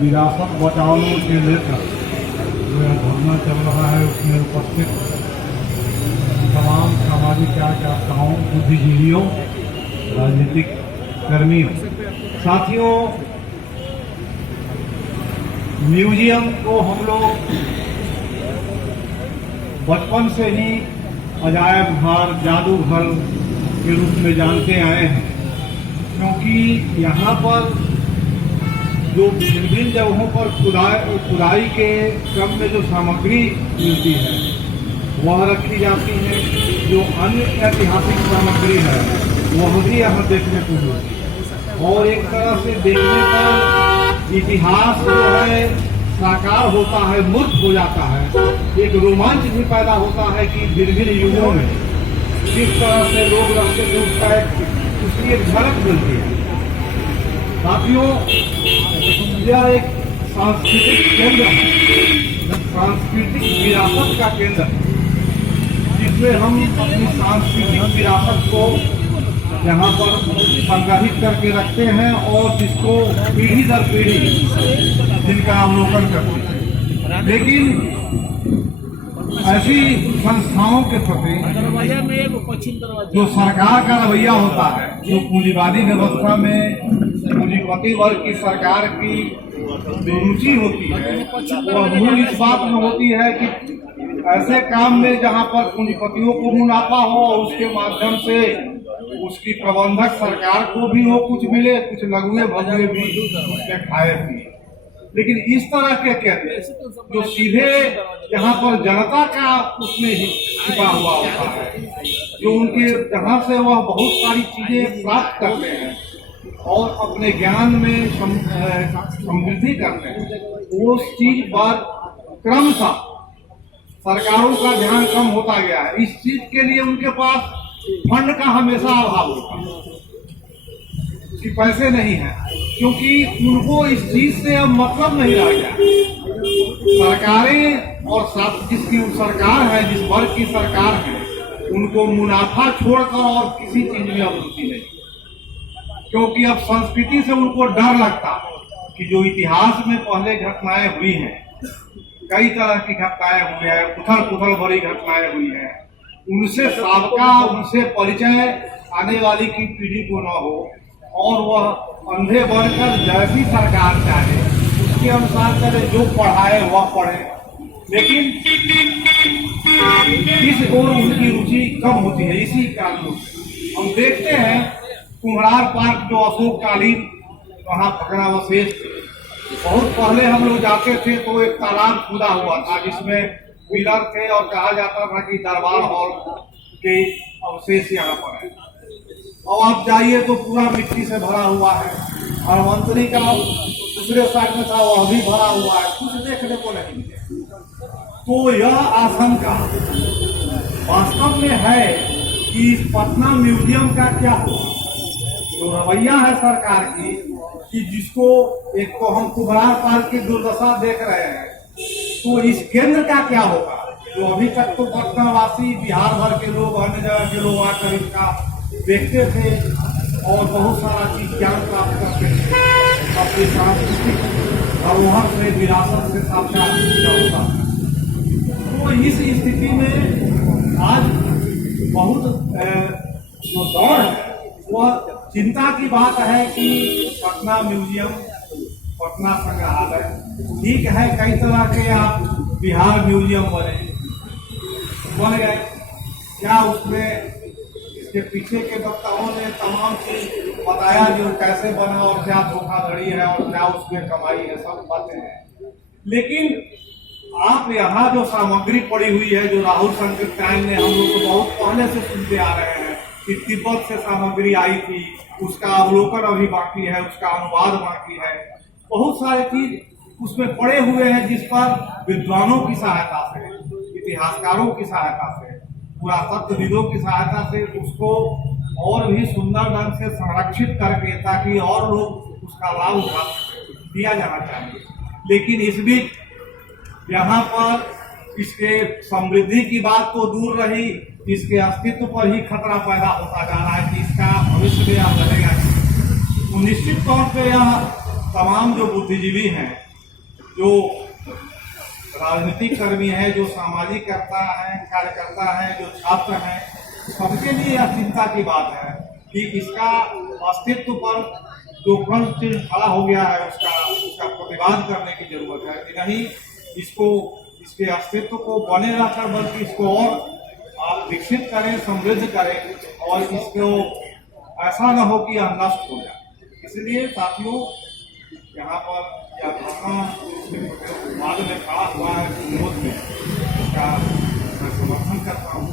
विरासत बचाने के लेकर जो यह धरना चल रहा है उसमें उपस्थित तमाम सामाजिक कार्यकर्ताओं, बुद्धिजीवियों, राजनीतिक कर्मियों, साथियों, म्यूजियम को हम लोग बचपन से ही अजायब घर, जादूघर के रूप में जानते आए हैं, क्योंकि यहाँ पर जो विभिन्न जगहों पर खुदाई के क्रम में जो सामग्री मिलती है वह रखी जाती है। जो अन्य ऐतिहासिक सामग्री है वह भी यहाँ देखने को मिलती है और एक तरह से देखने पर इतिहास जो है साकार होता है, मूर्त हो जाता है। एक रोमांच भी पैदा होता है कि विभिन्न युगों में किस तरह से लोग रहते थे उसकी एक झलक मिलती है। साथियों, यह एक सांस्कृतिक केंद्र है, सांस्कृतिक विरासत का केंद्र है, जिसमें हम अपनी सांस्कृतिक विरासत को यहाँ पर संग्रहित करके रखते हैं और जिसको पीढ़ी दर पीढ़ी जिनका अवलोकन करते हैं। लेकिन ऐसी संस्थाओं के प्रति जो सरकार का रवैया होता है, जो पूंजीवादी व्यवस्था में पूंजीपति वर्ग की सरकार की जो रुचि होती है वह मूल इस बात में होती है कि ऐसे काम में जहां पर पूंजीपतियों को मुनाफा हो और उसके माध्यम से उसकी प्रबंधक सरकार को भी हो कुछ मिले, कुछ लघुए भगुए भी उसके खाए पिए। लेकिन इस तरह के केंद्र जो सीधे यहाँ पर जनता का उसमें ही छिपा हुआ होता है, जो उनके जहाँ से वह बहुत सारी चीजें प्राप्त करते हैं और अपने ज्ञान में समृद्धि करते हैं, उस चीज पर क्रमशः सरकारों का ध्यान कम होता गया है। इस चीज के लिए उनके पास फंड का हमेशा अभाव होता है कि पैसे नहीं है, क्योंकि उनको इस चीज से अब मतलब नहीं रह गया। सरकारें और जिसकी सरकार है, जिस वर्ग की सरकार है, उनको मुनाफा छोड़कर और किसी चीज में अब रुचि नहीं, क्योंकि अब संस्कृति से उनको डर लगता कि जो इतिहास में पहले घटनाएं हुई हैं, कई तरह की घटनाएं हुई है, उथल भरी घटनाएं हुई हैं, उनसे साबका, उनसे परिचय आने वाली की पीढ़ी को न हो और वह अंधे बढ़कर जैसी सरकार चाहे उसके अनुसार करे, जो पढ़ाए वह पढ़े। लेकिन इस ओर उनकी रुचि कम होती है। इसी कारण हम देखते हैं कुम्हरार पार्क जो अशोक कालीन वहाँ भग्नावशेष थे, बहुत पहले हम लोग जाते थे तो एक तालाब खुदा हुआ था जिसमें पिलर थे और कहा जाता था कि दरबार हॉल के अवशेष यहाँ पर है। और आप जाइए तो पूरा मिट्टी से भरा हुआ है और मंत्री का दूसरे साइड में था वह भी भरा हुआ है, कुछ देखने को नहीं मिले। तो यह आशंका वास्तव में है कि इस पटना म्यूजियम का क्या होगा। जो रवैया है सरकार की कि जिसको एक तो हम कुम्हरार पार्क की दुर्दशा देख रहे हैं, तो इस केंद्र का क्या होगा। जो अभी तक तो पटनावासी, बिहार भर के लोग, अन्य जगह के लोग आकर इसका देखते थे और बहुत सारा चीज ज्ञान प्राप्त करते थे, अपनी सांस्कृतिक धरोहर से, विरासत से साक्षात्कार होता है। तो इस स्थिति में आज बहुत जो दौर है वह चिंता की बात है कि पटना म्यूजियम, पटना संग्रहालय ठीक है, कई तरह के आप बिहार म्यूजियम बन गए, क्या उसमें इसके पीछे के वक्ताओं ने तमाम चीज बताया जो कैसे बना और क्या धोखाधड़ी है और क्या उसमें कमाई है, सब बातें हैं। लेकिन आप यहाँ जो सामग्री पड़ी हुई है, जो राहुल संकीर्तन ने हम लोग को बहुत पहले से सुनते आ रहे हैं कि तिब्बत से सामग्री आई थी, उसका अवलोकन अभी बाकी है, उसका अनुवाद बाकी है, बहुत सारे चीज उसमें पड़े हुए हैं जिस पर विद्वानों की सहायता से, इतिहासकारों की सहायता से, पुरातत्वविदों की सहायता से उसको और भी सुंदर ढंग से संरक्षित करके ताकि और लोग उसका लाभ उठा दिया जाना चाहिए। लेकिन इस बीच यहाँ पर इसके समृद्धि की बात तो दूर रही, इसके अस्तित्व पर ही खतरा पैदा होता जा रहा है कि इसका भविष्य में अब रहेगा। तो निश्चित तौर पे यह तमाम जो बुद्धिजीवी हैं जो राजनीतिक कर्मी है, जो सामाजिक कर्ता है, कार्यकर्ता है, जो छात्र हैं, सबके लिए यह चिंता की बात है कि इसका अस्तित्व पर जो प्रश्न चिन्ह खड़ा हो गया है उसका प्रतिवाद करने की जरूरत है कि नहीं, इसके अस्तित्व को बने रहकर बल्कि इसको और विकसित करें, समृद्ध करें और इसको ऐसा न हो कि यह नष्ट हो जाए। इसलिए साथियों, यहाँ पर यह धरना बाद में खड़ा हुआ है विरोध में, इसका मैं समर्थन करता हूँ।